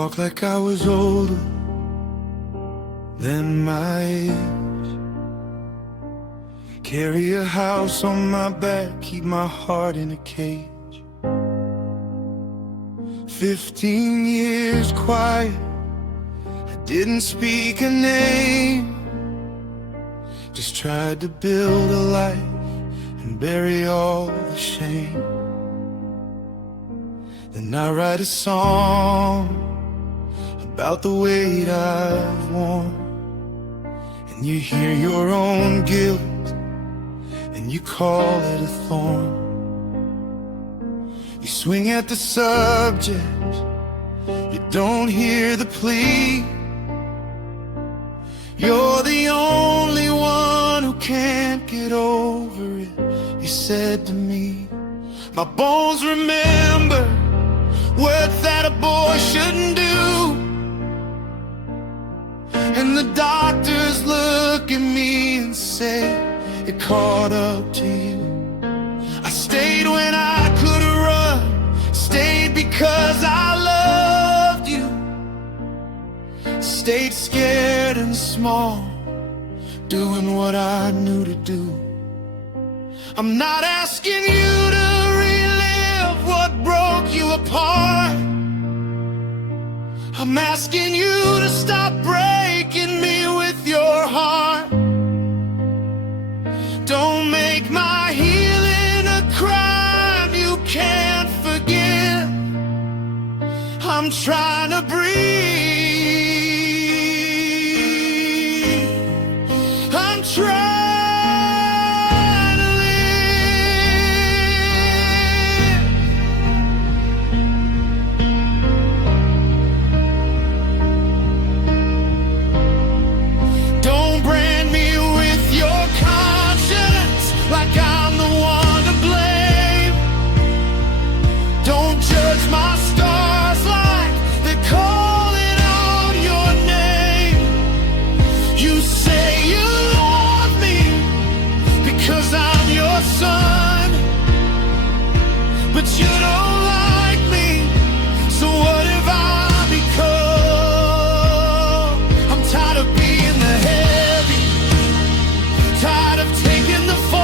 walk like I was older than my age. Carry a house on my back, keep my heart in a cage. 15 years quiet, I didn't speak a name. Just tried to build a life and bury all the shame. Then I write a song about the weight I've worn, and you hear your own guilt and you call it a thorn. You swing at the subject, you don't hear the plea. You're the only one who can't get over it, you said to me. My bones remember words that a boy shouldn't do, and the doctors look at me and say, it caught up to you. I stayed when I could've run, stayed because I loved you, stayed scared and small, doing what I knew to do. I'm not asking you to relive what broke you apart. I'm asking you to stop breaking me with your heart. Don't make my healing a crime you can't forgive. I'm trying to breathe. I'm trying. Like I'm the one to blame. Don't judge my stars like they're calling out your name. You say you love me because I'm your son, but you don't like me, so what have I become? I'm tired of being the heavy, tired of taking the fall,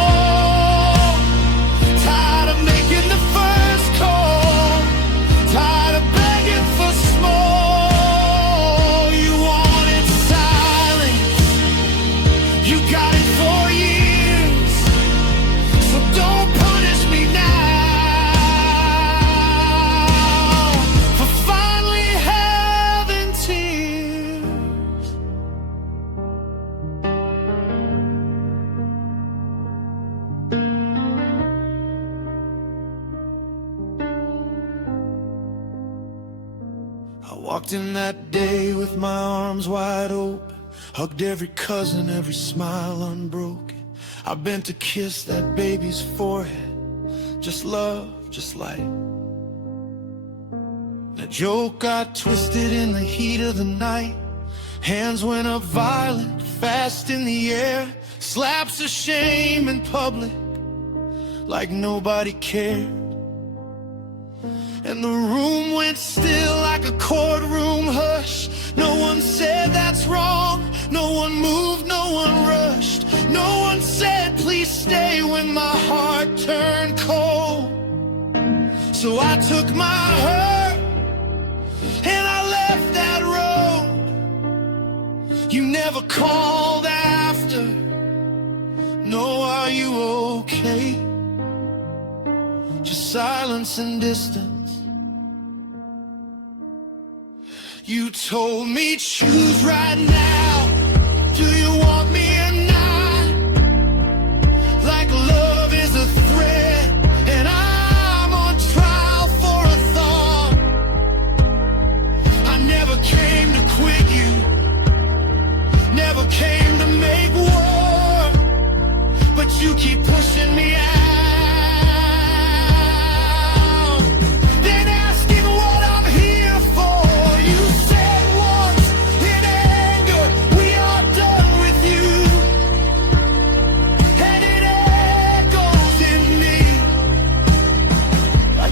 I walked in that day with my arms wide open, hugged every cousin, every smile unbroken. I bent to kiss that baby's forehead, just love, just light. The joke got twisted in the heat of the night. Hands went up violent, fast in the air. Slaps of shame in public, like nobody cared. And the room went still like a courtroom hush. No one said that's wrong, no one moved, no one rushed. No one said please stay when my heart turned cold. So I took my hurt and I left that road. You never called after, no, are you okay? Just silence and distance. You told me choose right now. Do you want me or not? Like love is a threat and I'm on trial for a thought. I never came to quit you, never came to make war, but you keep pushing me out.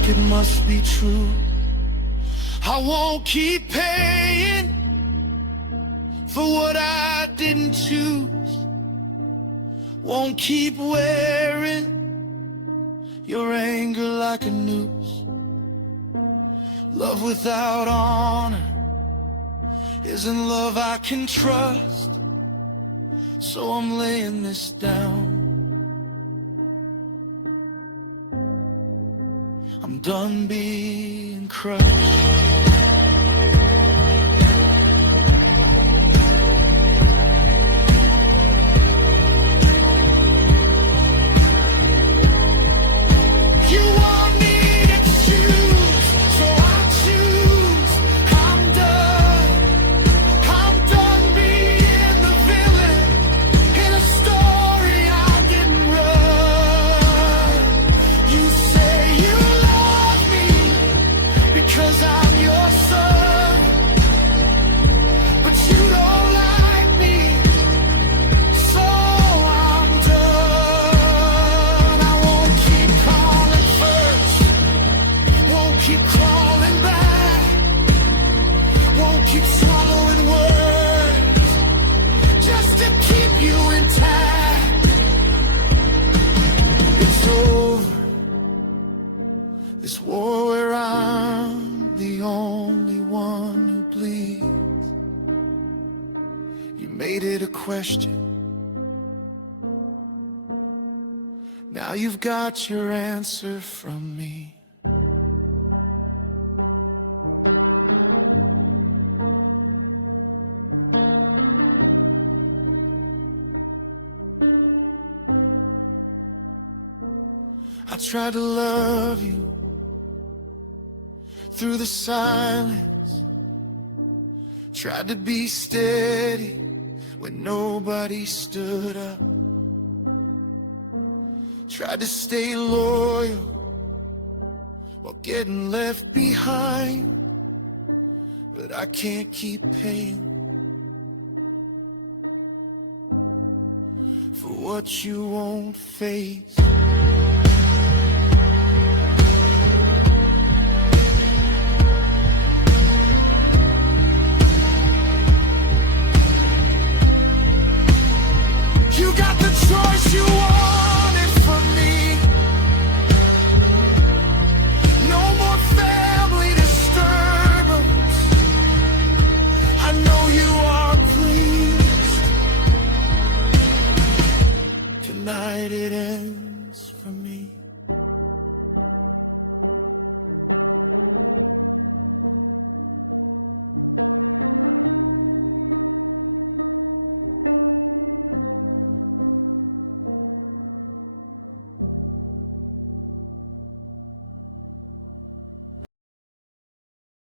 It must be true. I won't keep paying didn't choose. Won't keep wearing your anger like a noose. Love without honor isn't love I can trust. So I'm laying this down. I'm done being crushed. Keep crawling back, won't keep swallowing words just to keep you intact. It's over, this war where I'm the only one who bleeds. You made it a question, now you've got your answer from me. I tried to love you through the silence, tried to be steady when nobody stood up, tried to stay loyal while getting left behind, but I can't keep paying for what you won't face. You got the choice you wanted from me. No more family disturbance. I know you are pleased. Tonight it ends for me.